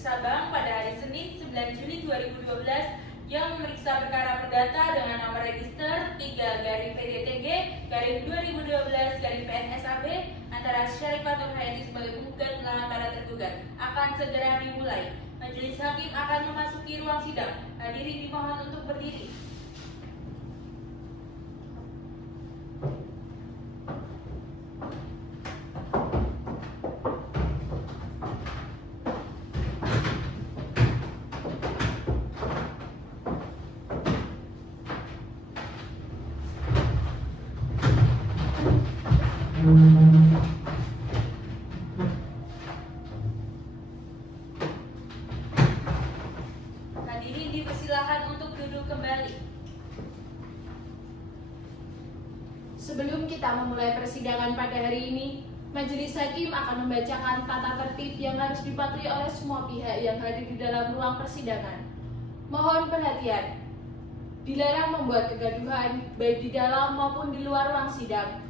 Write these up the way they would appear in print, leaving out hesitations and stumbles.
Sabang pada hari Senin 9 Juli 2012 yang memeriksa perkara perdata dengan nomor register 3-PDTG-2012-PNSAB antara Syarifah Nur Hayati sebagai penggugat melawan para tergugat akan segera dimulai. Majelis Hakim akan memasuki ruang sidang. Hadirin dimohon untuk berdiri. Hadirin dipersilakan untuk duduk kembali. Sebelum kita memulai persidangan pada hari ini, Majelis Hakim akan membacakan tata tertib yang harus dipatuhi oleh semua pihak yang hadir di dalam ruang persidangan. Mohon perhatian. Dilarang membuat kegaduhan baik di dalam maupun di luar ruang sidang.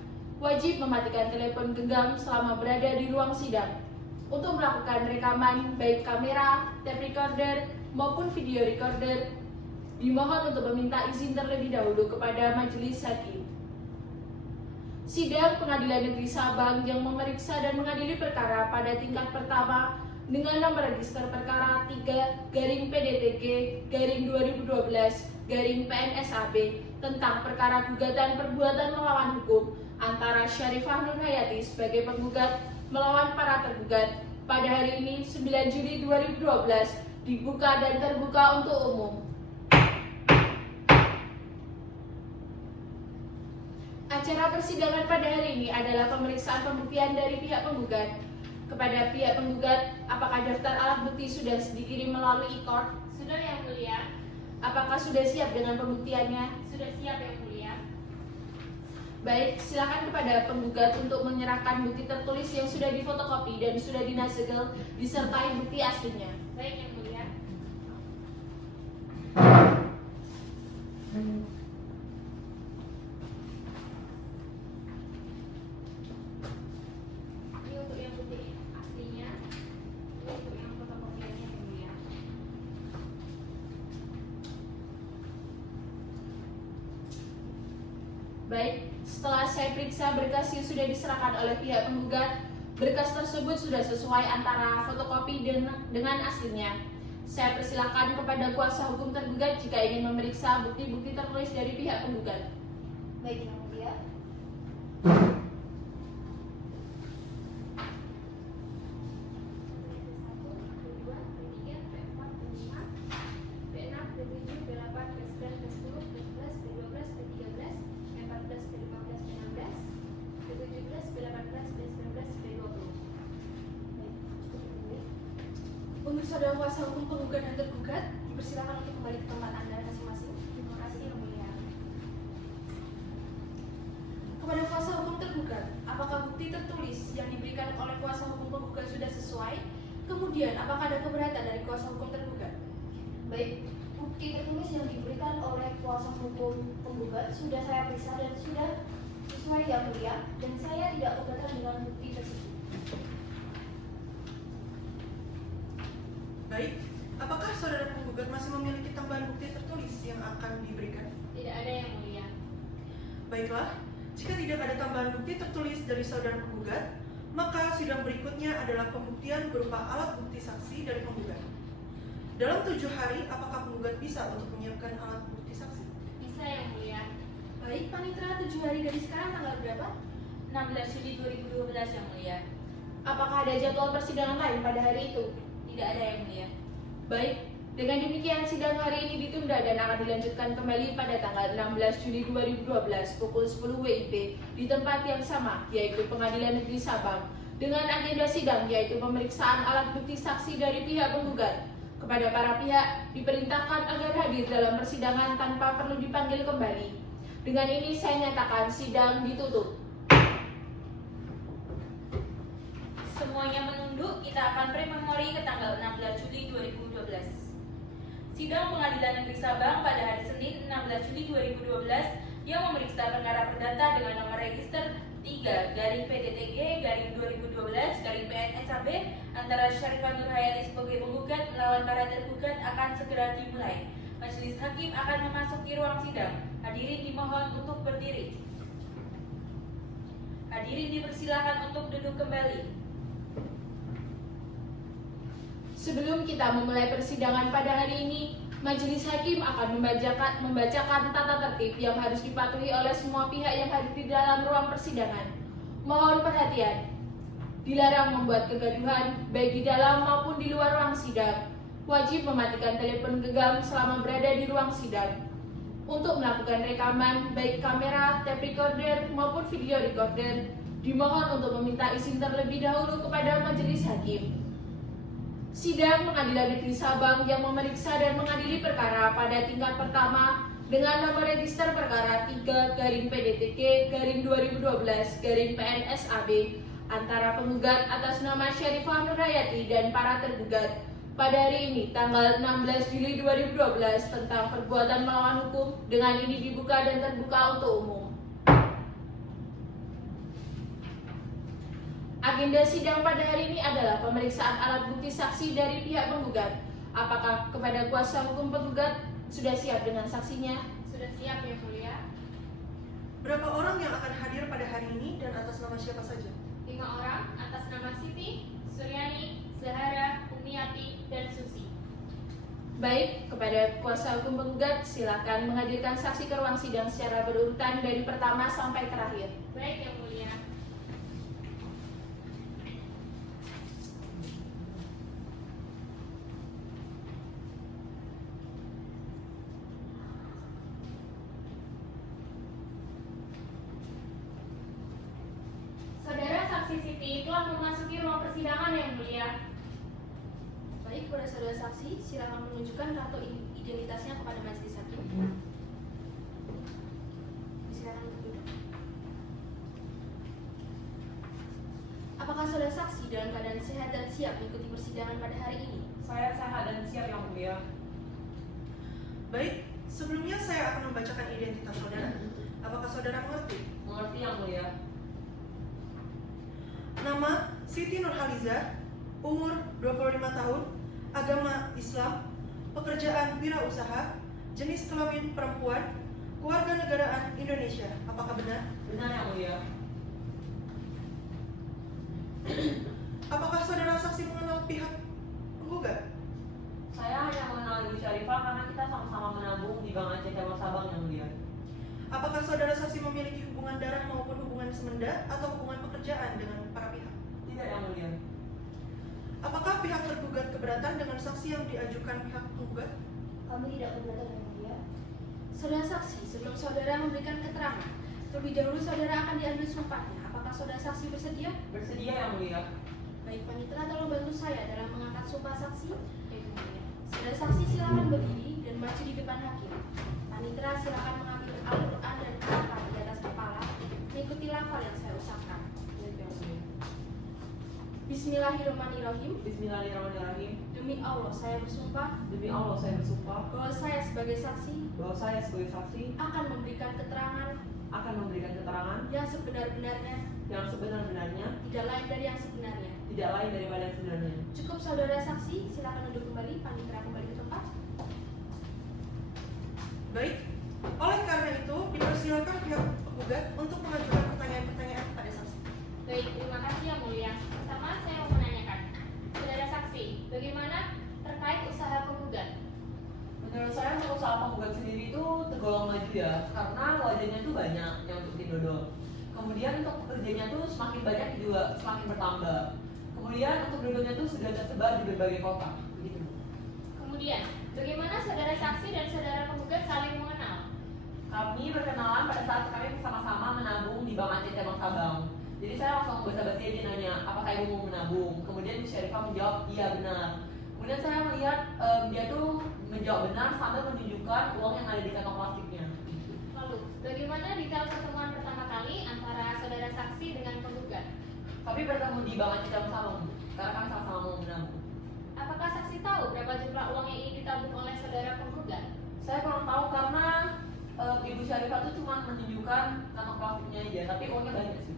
Wajib mematikan telepon genggam selama berada di ruang sidang. Untuk melakukan rekaman baik kamera, tape recorder, maupun video recorder, dimohon untuk meminta izin terlebih dahulu kepada Majelis Hakim. Sidang Pengadilan Negeri Sabang yang memeriksa dan mengadili perkara pada tingkat pertama dengan nomor register perkara 3-PDTG-2012-PNSAB tentang perkara gugatan perbuatan melawan hukum antara Syarifah Nur Hayati sebagai penggugat melawan para tergugat pada hari ini 9 Juli 2012 dibuka dan terbuka untuk umum. Acara persidangan pada hari ini adalah pemeriksaan pembuktian dari pihak penggugat. Kepada pihak penggugat, apakah daftar alat bukti sudah dikirim melalui e-court? Sudah, Yang Mulia. Apakah sudah siap dengan pembuktiannya? Sudah siap, Yang Mulia. Baik, silakan kepada penggugat untuk menyerahkan bukti tertulis yang sudah difotokopi dan sudah dinasegel disertai bukti aslinya. Baik, Yang Mulia. Ini untuk yang bukti aslinya, ini untuk yang fotokopiannya, Yang Mulia. Baik, setelah saya periksa berkas yang sudah diserahkan oleh pihak penggugat, berkas tersebut sudah sesuai antara fotokopi dengan aslinya. Saya persilakan kepada kuasa hukum tergugat jika ingin memeriksa bukti-bukti tertulis dari pihak penggugat. Baik, Yang Mulia. Untuk saudara kuasa hukum penggugat dan tergugat, dipersilakan untuk kembali ke tempat Anda masing-masing. Terima kasih, Yang Mulia. Kepada kuasa hukum tergugat, apakah bukti tertulis yang diberikan oleh kuasa hukum penggugat sudah sesuai? Kemudian, apakah ada keberatan dari kuasa hukum tergugat? Baik, bukti tertulis yang diberikan oleh kuasa hukum penggugat sudah saya periksa dan sudah sesuai, Yang Mulia, dan saya tidak keberatan dengan bukti tersebut. Baik, apakah saudara penggugat masih memiliki tambahan bukti tertulis yang akan diberikan? Tidak ada, Yang Mulia. Baiklah, jika tidak ada tambahan bukti tertulis dari saudara penggugat, maka sidang berikutnya adalah pembuktian berupa alat bukti saksi dari penggugat. Dalam 7 hari, apakah penggugat bisa untuk menyiapkan alat bukti saksi? Bisa, Yang Mulia. Baik, panitera 7 hari dari sekarang tanggal berapa? 16 Juli 2012 yang mulia. Apakah ada jadwal persidangan lain pada hari itu? Tidak ada yang mulia. Baik, dengan demikian sidang hari ini ditunda dan akan dilanjutkan kembali pada tanggal 16 Juli 2012 pukul 10 WIB di tempat yang sama, yaitu Pengadilan Negeri Sabang, dengan agenda sidang yaitu pemeriksaan alat bukti saksi dari pihak penggugat. Kepada para pihak diperintahkan agar hadir dalam persidangan tanpa perlu dipanggil kembali. Dengan ini saya nyatakan sidang ditutup. Semuanya menunduk, kita akan pre-memori ke tanggal 16 Juli 2012. Sidang Pengadilan Negeri Sabang pada hari Senin 16 Juli 2012 yang memeriksa perkara perdata dengan nomor register 3-PDTG-2012-PNSAB antara Syarifah Nurhayati sebagai penggugat melawan para tergugat akan segera dimulai. Majelis hakim akan memasuki ruang sidang. Hadirin dimohon untuk berdiri. Hadirin dipersilakan untuk duduk kembali. Sebelum kita memulai persidangan pada hari ini, majelis hakim akan membacakan tata tertib yang harus dipatuhi oleh semua pihak yang hadir di dalam ruang persidangan. Mohon perhatian. Dilarang membuat kegaduhan baik di dalam maupun di luar ruang sidang. Wajib mematikan telepon genggam selama berada di ruang sidang. Untuk melakukan rekaman baik kamera, tape recorder maupun video recorder, dimohon untuk meminta izin terlebih dahulu kepada majelis hakim. Sidang Pengadilan Negeri Sabang yang memeriksa dan mengadili perkara pada tingkat pertama dengan nomor register perkara 3/PDTK/2012/PNSAB antara penggugat atas nama Syarifah Nurhayati dan para tergugat pada hari ini tanggal 16 Juli 2012 tentang perbuatan melawan hukum dengan ini dibuka dan terbuka untuk umum. Agenda sidang pada hari ini adalah pemeriksaan alat bukti saksi dari pihak penggugat. Apakah kepada kuasa hukum penggugat sudah siap dengan saksinya? Sudah siap yang mulia. Berapa orang yang akan hadir pada hari ini dan atas nama siapa saja? 5 orang atas nama Siti, Suryani, Zahara, Umiati, dan Susi. Baik, kepada kuasa hukum penggugat silakan menghadirkan saksi ke ruang sidang secara berurutan dari pertama sampai terakhir. Baik yang mulia. Saudara saksi Siti telah memasuki ruang persidangan yang mulia. Baik, kepada saudara saksi, silakan menunjukkan kartu identitasnya kepada majelis hakim. Silakan untuk duduk. Apakah saudara saksi dalam keadaan sehat dan siap mengikuti persidangan pada hari ini? Saya sehat dan siap yang mulia. Baik, sebelumnya saya akan membacakan identitas saudara. Apakah saudara mengerti? Mengerti yang mulia. Nama Siti Nurhaliza, umur 25 tahun, agama Islam, pekerjaan wirausaha, jenis kelamin perempuan, kewarganegaraan Indonesia. Apakah benar? Benar yang mulia. Apakah saudara saksi mengenal pihak penggugat? Saya hanya mengenal Ibu Syarifah karena kita sama-sama menabung di Bank Aceh Cabang Sabang yang mulia. Apakah saudara saksi memiliki hubungan darah maupun hubungan semenda atau hubungan pekerjaan dengan para pihak? Tidak yang mulia. Apakah pihak tergugat keberatan dengan saksi yang diajukan pihak penggugat? Kami tidak keberatan yang mulia. Saudara saksi, sebelum saudara memberikan keterangan, terlebih dahulu saudara akan diambil sumpahnya. Apakah saudara saksi bersedia? Bersedia yang mulia. Baik, panitera tolong bantu saya dalam mengangkat sumpah saksi. Baik, yang mulia. Saudara saksi silakan berdiri dan maju di depan hakim. Panitera silakan mengambil Al-Quran dan Al-Fatihah di atas kepala, mengikuti lafal yang saya ucapkan. Baik yang mulia. Bismillahirrahmanirrahim. Bismillahirrahmanirrahim. Demi Allah saya bersumpah Demi Allah saya bersumpah bahwa saya sebagai saksi bahwa saya sebagai saksi akan memberikan keterangan akan memberikan keterangan yang sebenar-benarnya, yang sebenar-benarnya, tidak lain dari yang sebenarnya. tidak lain daripada yang sebenarnya. Cukup saudara saksi, silakan duduk kembali. Panitera kembali ke tempat. Baik, oleh karena itu dipersilakan pihak penggugat untuk mengajukan pertanyaan-pertanyaan kepada saksi. Baik, terima kasih yang mulia. Pertama, saya mau menanyakan, saudara saksi, bagaimana terkait usaha penggugat? Menurut saya untuk usaha penggugat sendiri itu tergolong maju ya, karena wajahnya tuh banyak yang untuk didodol. Kemudian untuk pekerjanya tuh semakin banyak juga semakin bertambah. Kemudian untuk dodolnya tuh sudah tersebar di berbagai kota. Begitu. Kemudian, bagaimana saudara saksi dan saudara penggugat saling mengenal? Kami berkenalan pada saat kami bersama-sama menabung di Bank Aceh Cabang Sabang. Jadi saya langsung basa-basi aja nanya, apakah ibu mau menabung? Kemudian Syarifah menjawab, iya benar. Kemudian saya melihat dia tuh menjawab benar sambil menunjukkan uang yang ada di kantong plastiknya. Lalu, bagaimana detail pertemuan pertama kali antara saudara saksi dengan penggugat? Kami bertemu di Bank Aceh Cabang Sabang, karena kami sama-sama mau menabung. Apakah saksi tahu berapa jumlah uang yang ingin ditabung oleh saudara penggugat? Saya kurang tahu karena Ibu Syarifah tuh cuma menunjukkan kantong plastiknya aja, tapi uangnya banyak sih.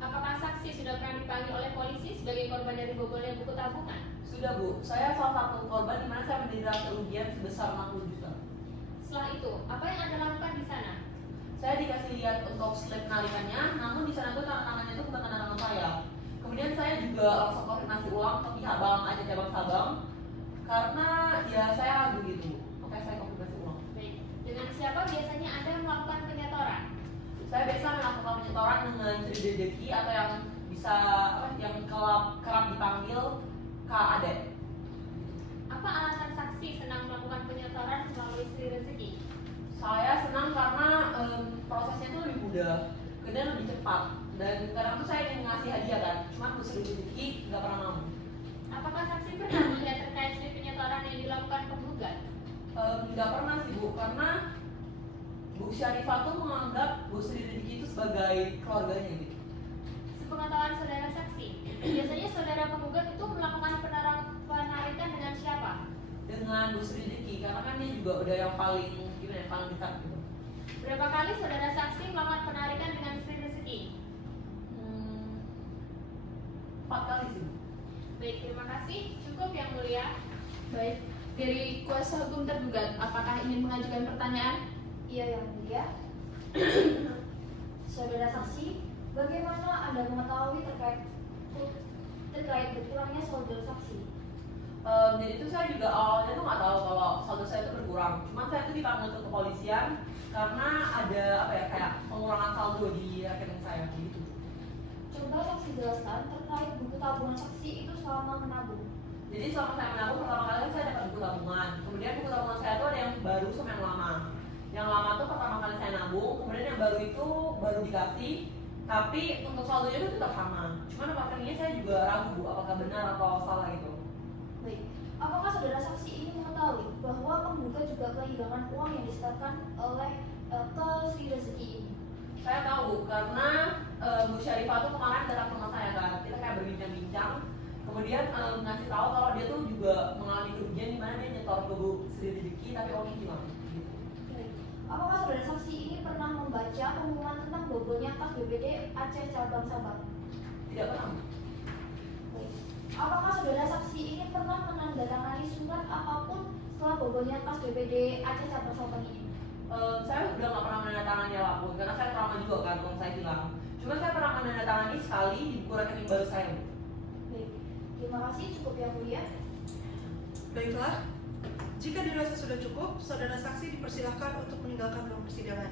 Apakah saksi sudah pernah dipanggil oleh polisi sebagai korban dari bobolnya buku tabungan? Sudah Bu, saya salah satu korban di mana saya menderita kerugian sebesar 60 juta. Setelah itu, apa yang Anda lakukan di sana? Saya dikasih lihat untuk slip penarikannya, namun di sana tuh tanda tangannya itu bukan tanda tangan saya. Kemudian saya juga langsung konfirmasi uang ke pihak bank ACC Bank Sabang karena ya saya ragu gitu. Makanya saya konfirmasi uang. Baik, dengan siapa biasanya Anda melakukan penyetoran? Saya biasa melakukan penyetoran dengan Sri Rezeki atau yang bisa yang kerap dipanggil Kak Ade. Apa alasan saksi senang melakukan penyetoran melalui Sri Rezeki? Saya senang karena prosesnya itu lebih mudah, kemudian lebih cepat. Dan kadang tuh saya ingin ngasih hadiah kan, cuman Bu Sri Rezeki nggak pernah mau. Apakah saksi pernah melihat terkait slip penyetoran yang dilakukan penggugat? Nggak pernah sih Bu, karena Bu Syarifah tuh menganggap Bu Sri Rezeki itu sebagai keluarganya gitu. Sepengetahuan saudara saksi, biasanya saudara penggugat itu melakukan penarikan dengan siapa? Dengan Bu Sri Rezeki, karena kan dia juga udah yang paling gimana ya, paling dekat gitu. Berapa kali saudara saksi melakukan penarikan dengan Sri Rezeki? 4 kali sih Bu. Baik, terima kasih. Cukup yang mulia. Baik, dari kuasa hukum tergugat, apakah ingin mengajukan pertanyaan? Iya yang mulia. Saudara saksi, bagaimana Anda mengetahui terkait berkurangnya saldo saksi? Jadi itu saya juga awalnya tuh nggak tahu kalau saldo saya itu berkurang. Cuman saya tuh dipanggil ke kepolisian karena ada apa ya kayak pengurangan saldo di rekening saya gitu. Coba saksi jelaskan terkait buku tabungan saksi itu selama menabung. Jadi selama saya menabung pertama kali saya dapat buku tabungan. Kemudian buku tabungan saya tuh ada yang baru sama yang lama. Yang lama tuh pertama kali saya nabung, kemudian yang baru itu baru dikasih. Tapi untuk saldonya itu tetap sama. Cuman apakah ini saya juga ragu Bu, apakah benar atau salah gitu. Baik, apakah saudara saksi ini mengetahui bahwa penggugat juga kehilangan uang yang disetorkan oleh ke Sri Rezeki ini? Saya tahu Bu, karena Bu Syarifah tuh kemarin datang ke rumah saya kan, kita kayak berbincang-bincang. Kemudian ngasih tahu kalau dia tuh juga mengalami kerugian di mana dia nyetor ke Bu Sri Rezeki tapi uangnya hilang. Gitu. Baik. Apakah saudara saksi ini pernah membaca pengumuman tentang bobolnya kas BPD Aceh Cabang Sabang? Tidak pernah Bu. Baik. Apakah saudara saksi ini pernah menandatangani surat apapun setelah bobolnya kas BPD Aceh Cabang Sabang ini? Saya udah nggak pernah menandatangani apapun karena saya trauma juga kan uang saya hilang. Cuma saya pernah menandatangani sekali di buku rekening baru saya Bu. Baik. Terima kasih, cukup yang mulia. Baiklah, jika dirasa sudah cukup, saudara saksi dipersilahkan untuk meninggalkan ruang persidangan.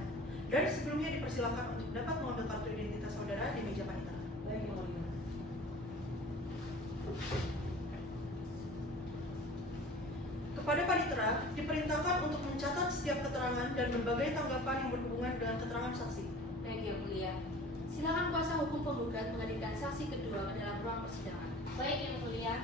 Dan sebelumnya dipersilahkan untuk dapat mengambil kartu identitas saudara di meja panitera. Baik yang mulia. Kepada panitera, diperintahkan untuk mencatat setiap keterangan dan berbagai tanggapan yang berhubungan dengan keterangan saksi. Baik, yang mulia. Silakan kuasa hukum penggugat menghadirkan saksi kedua ke dalam ruang persidangan. Baik yang mulia.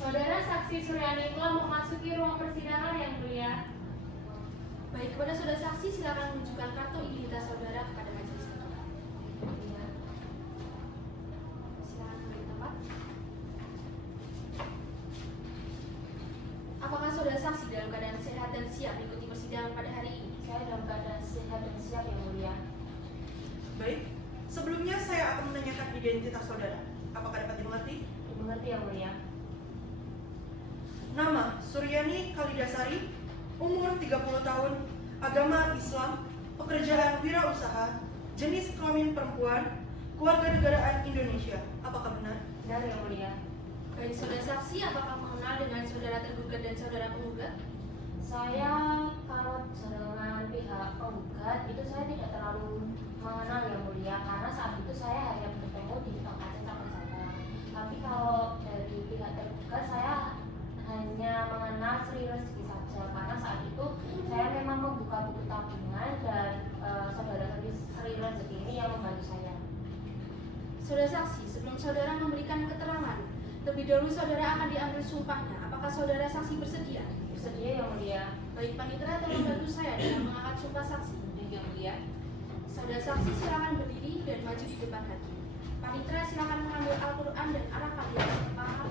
Saudara saksi Suryani telah memasuki ruang persidangan yang mulia. Baik, kepada saudara saksi silakan menunjukkan kartu identitas saudara kepada majelis hakim. Silakan beri tempat. Apakah saudara saksi dalam keadaan sehat dan siap mengikuti persidangan pada hari ini? Saya dalam keadaan sehat dan siap yang mulia. Baik, sebelumnya saya akan menanyakan identitas saudara. Apakah dapat dimengerti? Dimengerti yang mulia. Nama, Suryani Kalidasari, umur 30 tahun, agama Islam, pekerjaan wirausaha, jenis kelamin perempuan, kewarganegaraan Indonesia. Apakah benar? Benar yang mulia. Baik, saudara saksi, apakah mengenal dengan saudara tergugat dan saudara penggugat? Saya kalau dengan pihak penggugat itu saya tidak terlalu mengenal yang mulia karena saat itu saya hanya bertemu di tempat Cabang Sabang. Tapi kalau dari pihak tergugat saya hanya mengenal Sri Rezeki saja karena saat itu saya memang membuka buku tabungan dan saudara Sri Rezeki ini yang membantu saya. Saudara saksi, sebelum saudara memberikan keterangan, terlebih dahulu saudara akan diambil sumpahnya. Apakah saudara saksi bersedia? Bersedia yang mulia. Baik, panitera tolong bantu saya dalam mengangkat sumpah saksi. Yang mulia. Saudara saksi silakan berdiri dan maju di depan hakim. Panitera silakan mengambil Al-Quran dan Al-Fatihah. Paham?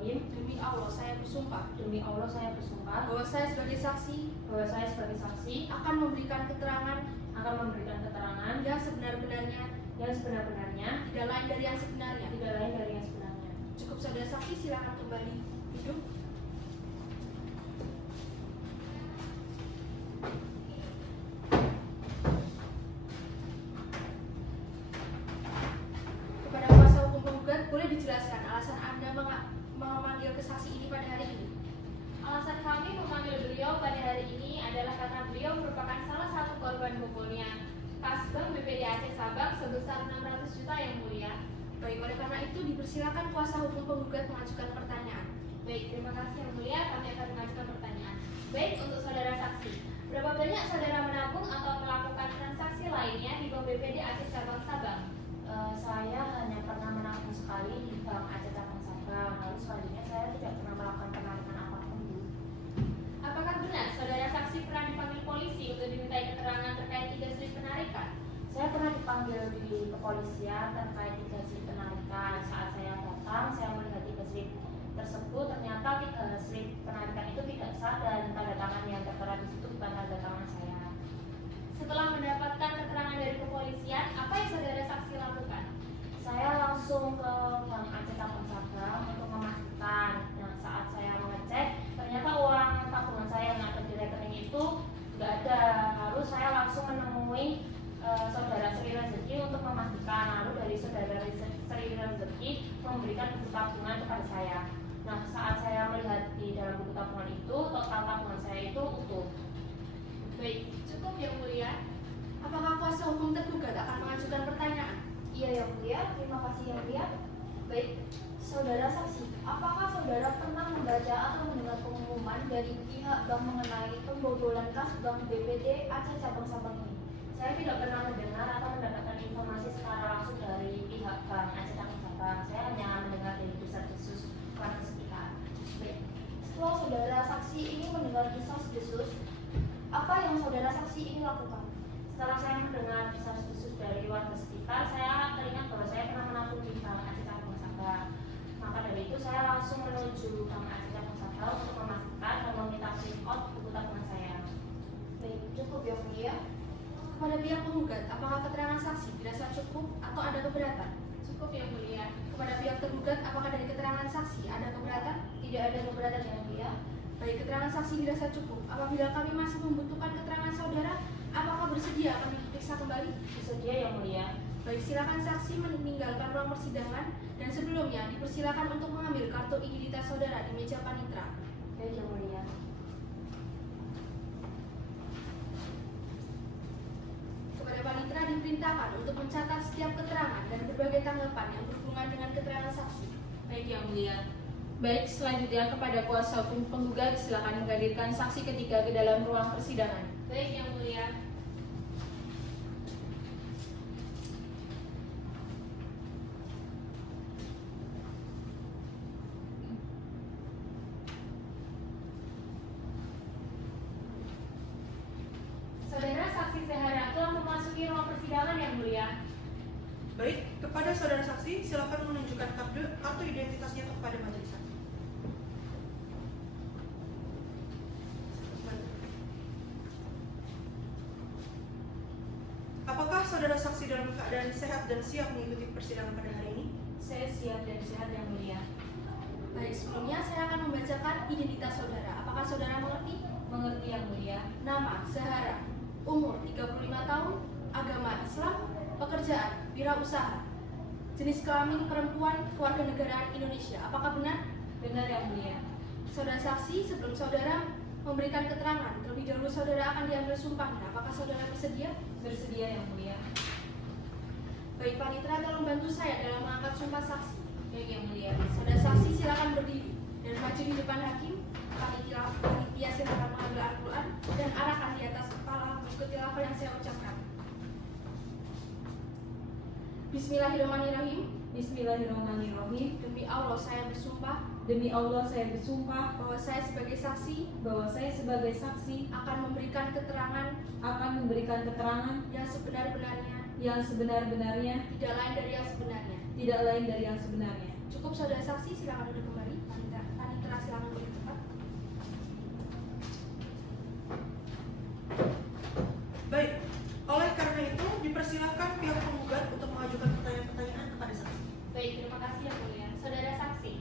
Bismillahirrahmanirrahim. Demi Allah saya bersumpah Demi Allah saya bersumpah bahwa saya sebagai saksi bahwa saya sebagai saksi akan memberikan keterangan akan memberikan keterangan yang sebenar-benarnya, yang sebenar-benarnya, tidak lain dari yang sebenarnya. tidak lain dari yang sebenarnya. Cukup saudara saksi, silakan kembali duduk. Kepada kuasa hukum penggugat, boleh dijelaskan alasan Anda memanggil kesaksi ini pada hari ini? Alasan kami memanggil beliau pada hari ini adalah karena beliau merupakan salah satu korban pukulnya kas Bank BPD Aceh Sabang sebesar 600 juta yang mulia. Baik, oleh karena itu dipersilakan kuasa hukum penggugat mengajukan pertanyaan. Baik, terima kasih yang mulia. Kami akan mengajukan pertanyaan. Baik, untuk saudara saksi, berapa banyak saudara menabung atau melakukan transaksi lainnya di Bank BPD Aceh Cabang Sabang? Saya hanya pernah menabung sekali di Bank Aceh Cabang Sabang. Lalu selanjutnya saya tidak pernah melakukan penarikan apapun, Bu. Apakah benar saudara saksi pernah dipanggil polisi untuk dimintai keterangan terkait 3 slip penarikan? Saya pernah dipanggil di kepolisian terkait 3 slip penarikan. Saat saya datang, saya melihat 3 slip tersebut. Ternyata 3 slip penarikan itu tidak sah dan tanda tangan yang tertera di situ bukan tanda tangan saya. Setelah mendapatkan keterangan dari kepolisian, apa yang saudara saksi lakukan? Saya langsung ke Bank Aceh Cabang Sabang untuk memastikan. Nah, saat saya mengecek, ternyata uang tabungan saya yang ada di rekening itu nggak ada. Lalu saya langsung menemui saudara Sri Rezeki untuk memastikan. Lalu dari saudara Sri Rezeki memberikan buku tabungan kepada saya. Nah, saat saya melihat di dalam buku tabungan itu, total tabungan saya itu utuh. Baik, cukup yang mulia. Apakah kuasa hukum tergugat akan mengajukan pertanyaan? Iya yang mulia, terima kasih yang mulia. Baik, saudara saksi, apakah saudara pernah membaca atau mendengar pengumuman dari pihak bank mengenai pembobolan kas Bank BPD Aceh Cabang Sabang ini? Saya tidak pernah mendengar atau mendapatkan informasi secara langsung dari pihak Bank Aceh Cabang Sabang. Saya hanya mendengar dari desas-desus warga sekitar. Baik, setelah saudara saksi ini mendengar desas-desus, apa yang saudara saksi ini lakukan? Setelah saya mendengar desas-desus dari warga sekitar, saya teringat bahwa saya pernah menabung di Bank Aceh Cabang Sabang. Maka dari itu saya langsung menuju Bank Aceh Cabang Sabang untuk memastikan dan meminta print out buku tabungan saya. Baik, cukup yang mulia. Kepada pihak penggugat, apakah keterangan saksi dirasa cukup atau ada keberatan? Cukup yang mulia. Kepada pihak tergugat, apakah dari keterangan saksi ada keberatan? Tidak ada keberatan yang mulia. Baik, keterangan saksi dirasa cukup. Apabila kami masih membutuhkan keterangan saudara, apakah bersedia akan diperiksa kembali? Bersedia yang mulia. Baik, silakan saksi meninggalkan ruang persidangan dan sebelumnya dipersilakan untuk mengambil kartu identitas saudara di meja panitera. Baik yang mulia. Kepada panitera diperintahkan untuk mencatat setiap keterangan dan berbagai tanggapan yang berhubungan dengan keterangan saksi. Baik yang mulia. Baik, selanjutnya kepada kuasa hukum penggugat, silakan menghadirkan saksi ketiga ke dalam ruang persidangan. Baik yang mulia. Saudara saksi Zahara telah memasuki ruang persidangan yang mulia. Baik, kepada saudara saksi, silakan menunjukkan kartu identitasnya kepada majelis hakim. Apakah saudara saksi dalam keadaan sehat dan siap mengikuti persidangan pada hari ini? Saya siap dan sehat yang mulia. Baik, sebelumnya saya akan membacakan identitas saudara. Apakah saudara mengerti? Mengerti yang mulia. Nama, Zahara. Umur 35 tahun. Agama Islam. Pekerjaan, wirausaha. Jenis kelamin perempuan, kewarganegaraan Indonesia. Apakah benar? Benar yang mulia. Saudara saksi, sebelum saudara memberikan keterangan, terlebih dahulu saudara akan diambil sumpahnya. Apakah saudara bersedia? Bersedia yang mulia. Baik, panitera tolong bantu saya dalam mengangkat sumpah saksi. Baik yang mulia. Saudara saksi silakan berdiri dan maju di depan hakim. Panitia silakan mengambil Al-Quran dan arahkan di atas kepala mengikuti lafaz yang saya ucapkan. Bismillahirrahmanirrahim. Bismillahirrahmanirrahim. Demi Allah saya bersumpah Demi Allah saya bersumpah bahwa saya sebagai saksi bahwa saya sebagai saksi akan memberikan keterangan yang sebenar-benarnya tidak lain dari yang sebenarnya. tidak lain dari yang sebenarnya. Cukup saudara saksi, silakan duduk kembali. Panitera silakan bercepat. Baik, oleh karena itu dipersilakan pihak penggugat untuk mengajukan pertanyaan-pertanyaan kepada saksi. Baik, terima kasih yang mulia. Saudara saksi,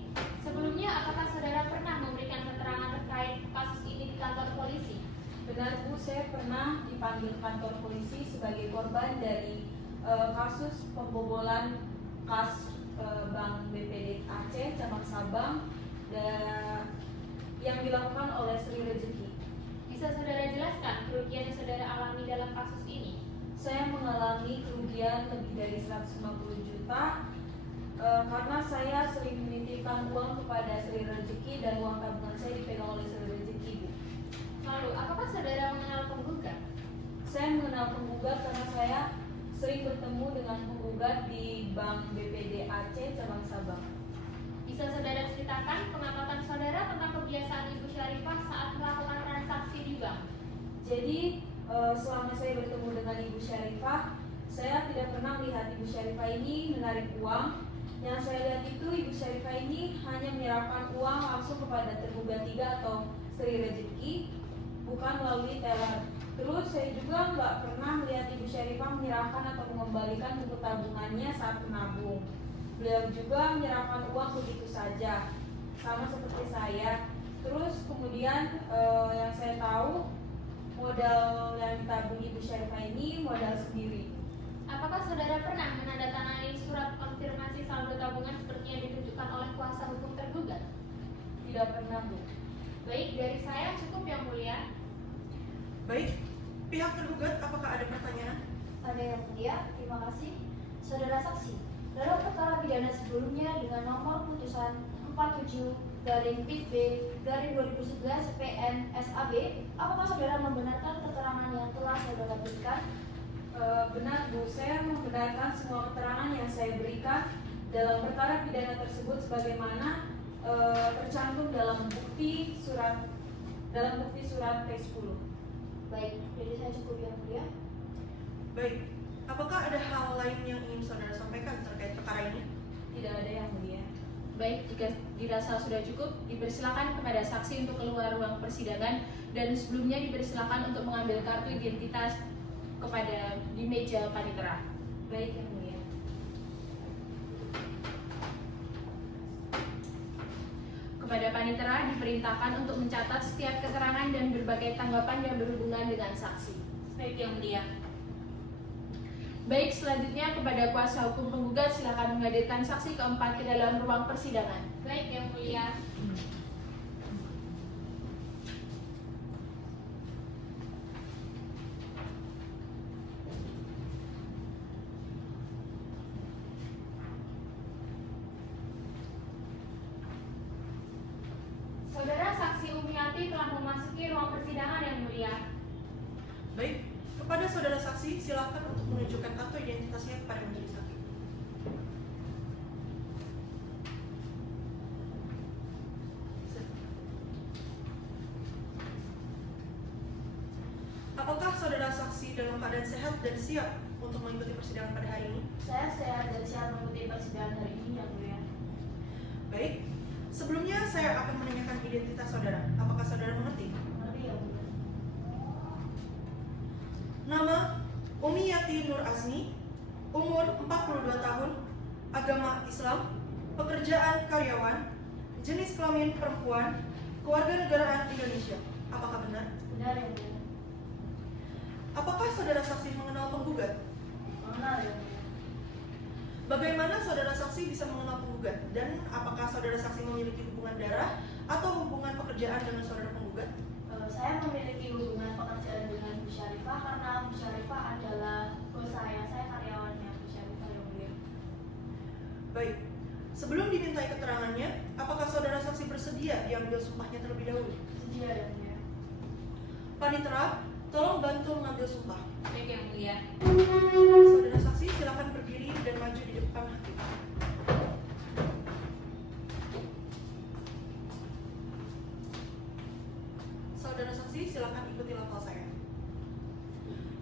sebelumnya apakah saudara pernah memberikan keterangan terkait kasus ini di kantor polisi? Benar Bu, saya pernah dipanggil kantor polisi sebagai korban dari kasus pembobolan kas Bank BPD Aceh cabang Sabang yang dilakukan oleh Sri Rezeki. Bisa saudara jelaskan kerugian yang saudara alami dalam kasus ini? Saya mengalami kerugian lebih dari 150 juta karena saya sering menitipkan uang kepada Sri Rezeki dan uang tabungan saya dipegang oleh Sri Rezeki, Bu. Lalu, apakah saudara mengenal penggugat? Saya mengenal penggugat karena saya sering bertemu dengan penggugat di Bank BPD Aceh cabang Sabang. Bisa saudara ceritakan pengamatan saudara tentang kebiasaan Ibu Syarifah saat melakukan transaksi di bank? Jadi selama saya bertemu dengan Ibu Syarifah, saya tidak pernah melihat Ibu Syarifah ini menarik uang. Yang saya lihat itu Ibu Syarifah ini hanya menyerahkan uang langsung kepada tergugat 3 atau Sri Rezeki, bukan melalui teller. Terus saya juga nggak pernah melihat Ibu Syarifah menyerahkan atau mengembalikan buku tabungannya saat menabung. Beliau juga menyerahkan uang begitu saja, sama seperti saya. Terus kemudian yang saya tahu modal yang ditabung Ibu Syarifah ini modal sendiri. Apakah saudara pernah menandatangani surat konfirmasi saldo tabungan seperti yang ditunjukkan oleh kuasa hukum tergugat? Tidak pernah, Bu. Baik, dari saya cukup yang mulia. Baik, pihak tergugat apakah ada pertanyaan? Ada yang mulia, terima kasih. Saudara saksi, dalam perkara pidana sebelumnya dengan nomor putusan 47/PIT-B/2011 PN SAB, apakah saudara membenarkan keterangan yang telah saudara berikan? Benar, Bu. Saya membenarkan semua keterangan yang saya berikan dalam perkara pidana tersebut sebagaimana tercantum dalam bukti surat P10. Baik, jadi saya cukup yang mulia. Baik, apakah ada hal lain yang ingin saudara sampaikan terkait perkara ini? Tidak ada yang mulia. Baik, jika dirasa sudah cukup, dipersilakan kepada saksi untuk keluar ruang persidangan dan sebelumnya dipersilakan untuk mengambil kartu identitas kepada di meja panitera. Baik, yang mulia. Kepada panitera diperintahkan untuk mencatat setiap keterangan dan berbagai tanggapan yang berhubungan dengan saksi. Baik, yang mulia. Baik, selanjutnya kepada kuasa hukum penggugat silakan menghadirkan saksi keempat ke dalam ruang persidangan. Baik, yang mulia. Saudara saksi Umiati telah memasuki ruang persidangan yang mulia. Baik, kepada saudara saksi silakan untuk menunjukkan kartu identitasnya kepada majelis hakim. Apakah saudara saksi dalam keadaan sehat dan siap untuk mengikuti persidangan pada hari ini? Saya sehat dan siap mengikuti persidangan hari ini yang mulia. Baik, sebelumnya saya akan menanyakan identitas saudara. Apakah saudara mengerti? Mengerti yang mulia. Nama Umiyati Nur Azmi, umur 42 tahun, agama Islam, pekerjaan karyawan, jenis kelamin perempuan, kewarganegaraan Indonesia. Apakah benar? Benar yang mulia. Apakah saudara saksi mengenal penggugat? Mengenal yang mulia. Bagaimana saudara saksi bisa mengenal penggugat? Dan apakah saudara saksi memiliki hubungan darah atau hubungan pekerjaan dengan saudara penggugat? Saya memiliki hubungan pekerjaan dengan Bu Syarifah karena Bu Syarifah adalah bos saya karyawannya Bu Syarifah yang mulia. Baik, sebelum dimintai keterangannya, apakah saudara saksi bersedia diambil sumpahnya terlebih dahulu? Sedia yang mulia. Panitera, tolong bantu mengambil sumpah. Baik, yang mulia. Saudara saksi silakan berdiri dan maju di depan hakim. Saudara saksi silakan ikuti lafal saya.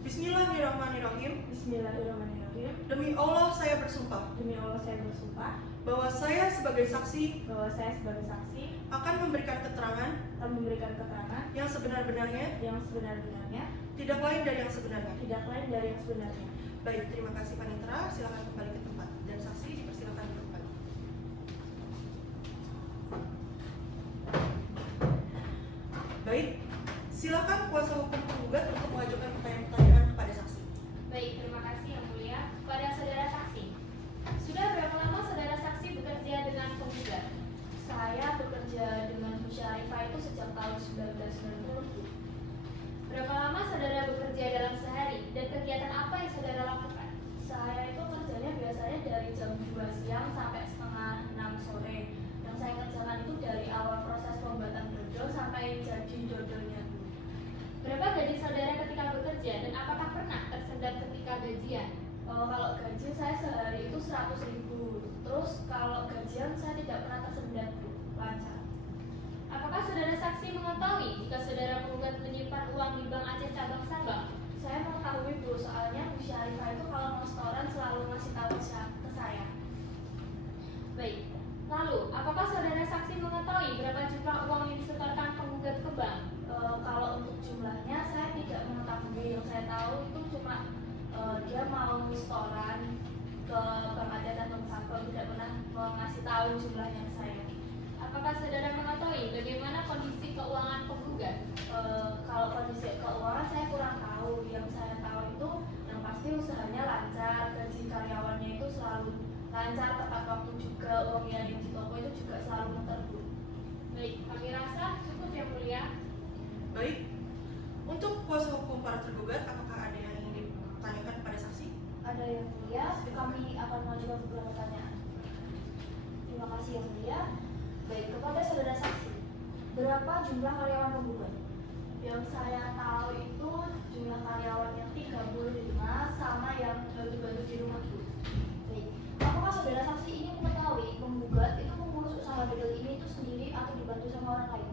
Bismillahirrahmanirrahim. Bismillahirrahmanirrahim. Bismillahirrahmanirrahim. Demi Allah saya bersumpah Demi Allah saya bersumpah bahwa saya sebagai saksi bahwa saya sebagai saksi akan memberikan keterangan akan memberikan keterangan yang sebenar-benarnya, yang sebenar-benarnya, tidak lain dari yang sebenarnya. tidak lain dari yang sebenarnya. Baik, terima kasih Panitera. Silakan kembali ke tempat dan saksi dipersilakan kembali. Baik, silakan kuasa hukum penggugat untuk mengajukan pertanyaan-pertanyaan kepada saksi. Baik, terima kasih Yang Mulia. Kepada saudara saksi, sudah berapa lama saudara saksi bekerja dengan penggugat? Saya bekerja dengan Bu Syarifah itu sejak tahun 1990. Berapa lama saudara bekerja dalam sehari dan kegiatan apa yang saudara lakukan? Saya itu kerjanya biasanya dari jam 2 siang sampai setengah 6 sore. Yang saya kerjakan itu dari awal proses pembuatan dodol sampai jadi dodolnya. Berapa gaji saudara ketika bekerja dan apakah pernah tersendat ketika gajian? Kalau gaji saya sehari itu 100.000. Terus kalau gajian saya tidak pernah tersendat, Bu. Lancar. Apakah saudara saksi mengetahui jika saudara penggugat menyimpan uang di Bank Aceh Cabang Sabang? Saya mengetahui, Bu, soalnya Bu Syarifah itu kalau mau setoran selalu ngasih tahu ke saya. Baik. Lalu, apakah saudara saksi mengetahui berapa jumlah uang yang disetorkan penggugat ke bank? Kalau untuk jumlahnya saya tidak mengetahui. Yang saya tahu itu cuma dia mau setoran ke Bank Aceh Cabang Sabang, tidak pernah mengasih tahu jumlahnya ke saya. Apakah saudara mengetahui bagaimana kondisi keuangan penggugat? Kalau kondisi keuangan saya kurang tahu. Yang saya tahu itu yang pasti usahanya lancar, gaji karyawannya itu selalu lancar, tepat waktu juga, uang yang di toko itu juga selalu muter, Bu. Baik, kami rasa cukup Yang Mulia. Baik, untuk kuasa hukum para tergugat, apakah ada yang ingin ditanyakan kepada saksi? Ada yang mulia, kami akan mengajukan beberapa pertanyaan. Terima kasih yang mulia. Baik, kepada saudara saksi, berapa jumlah karyawan penggugat? Yang saya tahu itu jumlah karyawannya 35 sama yang bantu-bantu di rumah, Bu. Baik, apakah saudara saksi ini mengetahui penggugat itu mengurus usaha dodol ini itu sendiri atau dibantu sama orang lain?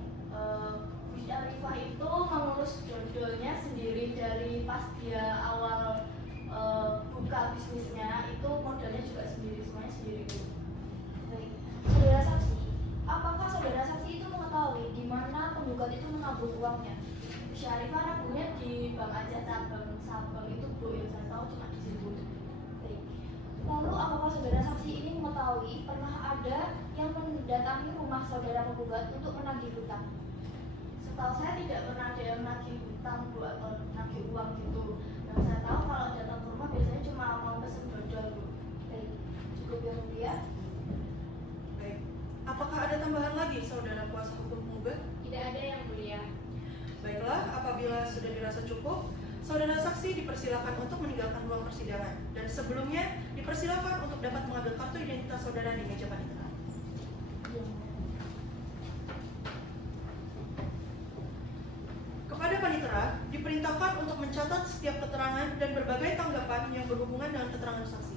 Bu Syarifah itu mengurus dodolnya sendiri dari pas dia awal buka bisnisnya itu modalnya juga sendiri, semuanya sendiri, Bu. Baik, saudara saksi, apakah saudara saksi itu mengetahui di mana penggugat itu menabung uangnya? Bu Syarifah nabungnya di Bank Aceh Cabang Sabang itu, Bu, yang saya tahu cuma di situ. Baik. Lalu apakah saudara saksi ini mengetahui pernah ada yang mendatangi rumah saudara penggugat untuk menagih hutang? Setahu saya tidak pernah ada yang nagih hutang, Bu, atau nagih uang gitu. Yang saya tahu kalau datang ke rumah biasanya cuma mau pesen dodol, Bu. Baik, cukup ya, Bu, ya. Baik, apakah ada tambahan lagi saudara kuasa hukum penggugat? Tidak ada Yang Mulia. Baiklah, apabila sudah dirasa cukup, saudara saksi dipersilakan untuk meninggalkan ruang persidangan. Dan sebelumnya, dipersilakan untuk dapat mengambil kartu identitas saudara di meja panitera. Kepada panitera, diperintahkan untuk mencatat setiap keterangan dan berbagai tanggapan yang berhubungan dengan keterangan saksi.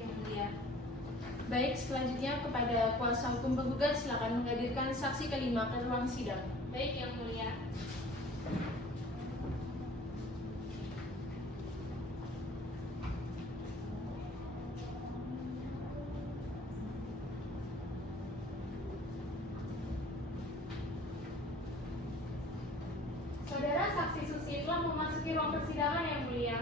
Yang Mulia. Baik, selanjutnya kepada kuasa hukum penggugat silakan menghadirkan saksi kelima ke ruang sidang. Baik Yang Mulia. Saudara saksi Susi telah memasuki ruang persidangan Yang Mulia.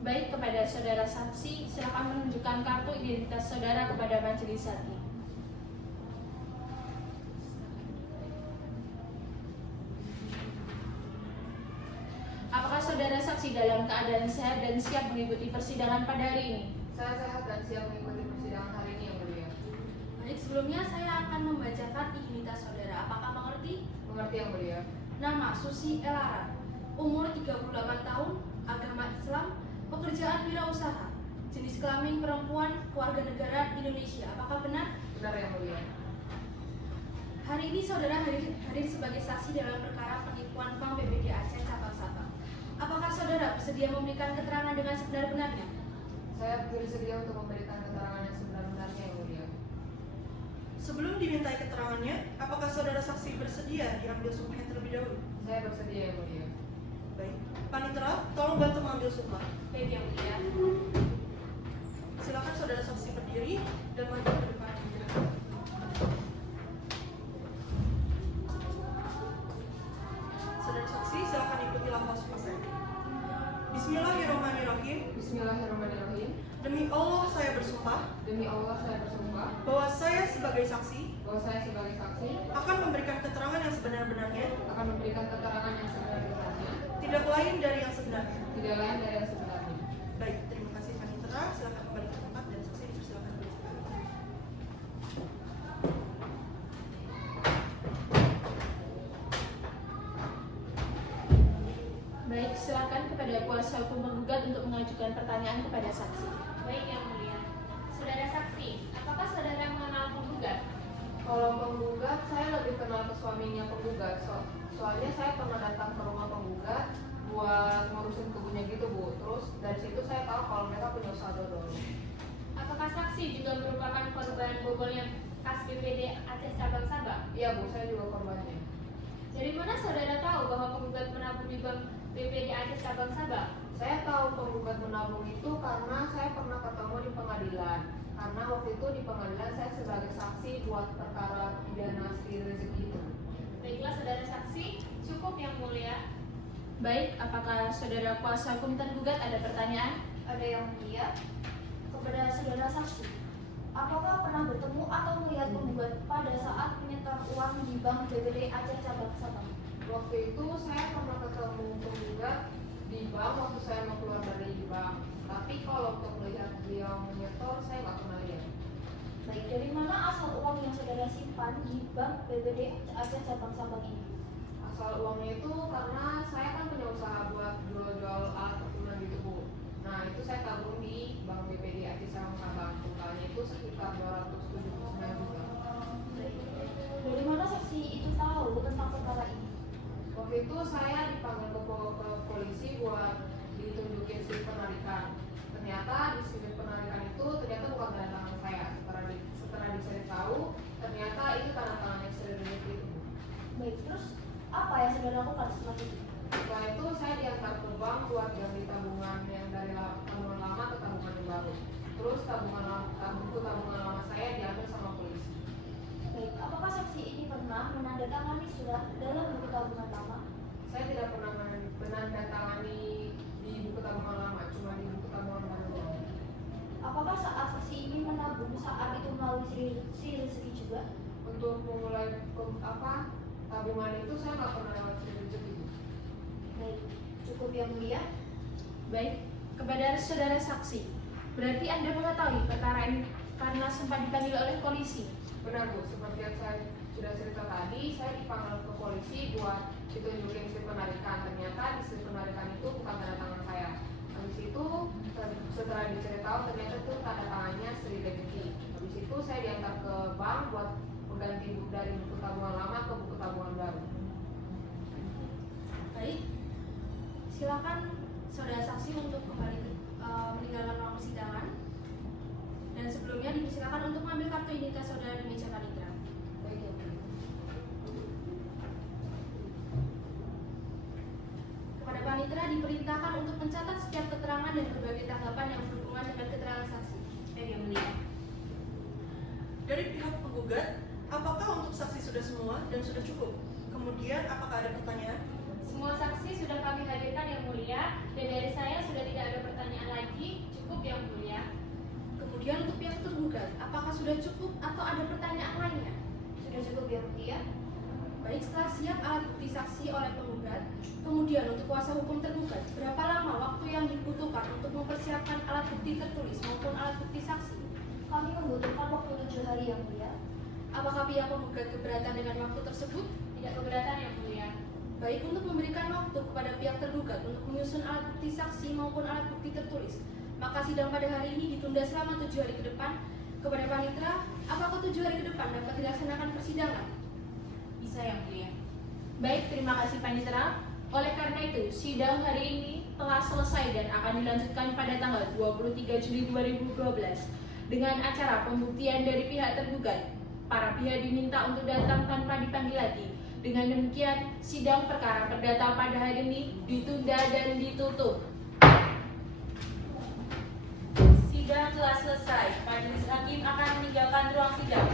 Baik, kepada saudara saksi silakan menunjukkan kartu identitas saudara kepada majelis hakim. Apakah saudara saksi dalam keadaan sehat dan siap mengikuti persidangan pada hari ini? Saya sehat dan siap mengikuti persidangan hari ini, Yang Mulia. Baik, sebelumnya saya akan membacakan identitas saudara. Apakah mengerti? Mengerti, Yang Mulia. Nama Susi Elara, umur 38 tahun, agama Islam, pekerjaan wirausaha, jenis kelamin perempuan, keluarga negara Indonesia. Apakah benar? Benar, Yang Mulia. Hari ini saudara hadir sebagai saksi dalam perkara penipuan Bank BPD Aceh Cabang Sabang. Apakah saudara bersedia memberikan keterangan dengan sebenar-benarnya? Saya bersedia untuk memberikan keterangan yang sebenar-benarnya, Yang Mulia. Sebelum dimintai keterangannya, apakah saudara saksi bersedia diambil sumpahnya terlebih dahulu? Saya bersedia, Yang Mulia. Baik. tolong bantu mengambil sumpah. Baik yang mulia. Silakan saudara saksi berdiri dan maju ke depan. Saudara saksi, silakan ikuti lafaz saya. Bismillahirrahmanirrahim. Bismillahirrahmanirrahim. Demi Allah saya bersumpah Demi Allah saya bersumpah bahwa saya sebagai saksi bahwa saya sebagai saksi akan memberikan keterangan yang sebenar-benarnya, akan memberikan keterangan yang sebenarnya, tidak lain dari yang sebenarnya. tidak lain dari yang sebenarnya. Baik, terima kasih Panitera. Silakan kembali ke tempat dan saksi dipersilakan berbicara. Baik, silakan kepada kuasa hukum penggugat untuk mengajukan pertanyaan kepada saksi. Baik yang mulia. Saudara saksi, apakah saudara mengenal penggugat? Kalau penggugat, saya lebih kenal ke suaminya penggugat. Soalnya saya pernah datang ke rumah penggugat buat ngurusin kebunnya gitu, Bu. Terus dari situ saya tahu kalau mereka punya usaha dodol. Apakah saksi juga merupakan korban bobolnya kas BPD Aceh Cabang Sabang? Iya, Bu, saya juga korbannya. Dari mana saudara tahu bahwa penggugat menabung di bank BPD Aceh Cabang Sabang? Saya tahu penggugat menabung itu karena saya pernah ketemu di pengadilan. Karena waktu itu di pengadilan saya sebagai saksi buat perkara pidana Sri Rezeki itu. Baiklah saudara saksi, cukup yang mulia. Baik, apakah saudara kuasa hukum tergugat ada pertanyaan? Ada yang mulia kepada saudara saksi. Apakah pernah bertemu atau melihat penggugat pada saat menyetor uang di bank BPD Aceh Cabang Sabang? Waktu itu saya pernah ketemu penggugat di bank waktu saya mau keluar dari bank. Tapi kalau untuk melihat beliau menyetor, saya nggak pernah lihat. Baik, dari mana asal uang yang saudara simpan di bank BPD Aceh Cabang Sabang ini? Asal uangnya itu karena saya kan punya usaha buat jual-jual alat perkebunan gitu, Bu. Nah, itu saya tabung di bank BPD Aceh Sabang. Totalnya itu sekitar 279 juta. Baik. Dari mana saksi itu tahu tentang perkara ini? Waktu itu saya dipanggil ke polisi buat ditunjukin slip penarikan. Ternyata di slip penarikan itu ternyata bukan tanda tangan saya. Setelah dicari tahu, ternyata itu tanda tangannya Sri Rezeki itu. Baik, terus apa yang saudara lakukan setelah itu? Setelah itu saya diantar ke bank buat ganti tabungan yang dari tabungan lama ke tabungan yang baru. Terus tabungan lama saya diambil sama polisi. Baik, apakah saksi ini pernah menandatangani surat dalam buku tabungan lama? Saya tidak pernah menandatangani di buku tabungan lama, cuma di buku tabungan baru. Apakah saat saksi ini menabung saat itu melalui Sri Rezeki juga? Untuk memulai tabungan itu saya nggak pernah lewat Sri Rezeki. Baik, cukup yang mulia. Baik, kepada saudara saksi. Berarti Anda mengetahui perkara ini karena sempat dipanggil oleh polisi. Benar, Bu, seperti yang saya sudah cerita tadi, saya dipanggil ke polisi buat ditunjukin slip penarikan. Ternyata di slip penarikan itu bukan tanda tangan saya. Habis itu setelah dicari tahu ternyata itu tanda tangannya Sri Rezeki. Habis itu saya diantar ke bank buat mengganti dari buku tabungan lama ke buku tabungan baru. Baik, silakan saudara saksi untuk kembali meninggalkan ruang persidangan. Dan sebelumnya dipersilakan untuk mengambil kartu identitas saudara di meja panitera. Baik, ya, Bu. Kepada panitera diperintahkan untuk mencatat setiap keterangan dan berbagai tanggapan yang berhubungan dengan keterangan saksi. Yang mulia. Dari pihak penggugat, apakah untuk saksi sudah semua dan sudah cukup? Kemudian, apakah ada pertanyaan? Semua saksi sudah kami hadirkan yang mulia, dan dari saya sudah tidak ada pertanyaan lagi. Cukup yang mulia. Kemudian untuk pihak tergugat, apakah sudah cukup atau ada pertanyaan lainnya? Sudah cukup yang mulia. Baik, setelah siap alat bukti saksi oleh penggugat, kemudian untuk kuasa hukum tergugat, berapa lama waktu yang dibutuhkan untuk mempersiapkan alat bukti tertulis maupun alat bukti saksi? Kami membutuhkan waktu 7 hari yang mulia. Apakah pihak penggugat keberatan dengan waktu tersebut? Tidak keberatan yang mulia. Baik, untuk memberikan waktu kepada pihak tergugat untuk menyusun alat bukti saksi maupun alat bukti tertulis, maka sidang pada hari ini ditunda selama 7 hari ke depan. Kepada panitera, apakah 7 hari ke depan dapat dilaksanakan persidangan? Bisa yang mulia. Baik, terima kasih panitera. Oleh karena itu, sidang hari ini telah selesai dan akan dilanjutkan pada tanggal 23 Juli 2012 dengan acara pembuktian dari pihak tergugat. Para pihak diminta untuk datang tanpa dipanggil lagi Dengan demikian, sidang perkara perdata pada hari ini ditunda dan ditutup. Sidang telah selesai. Majelis hakim akan meninggalkan ruang sidang.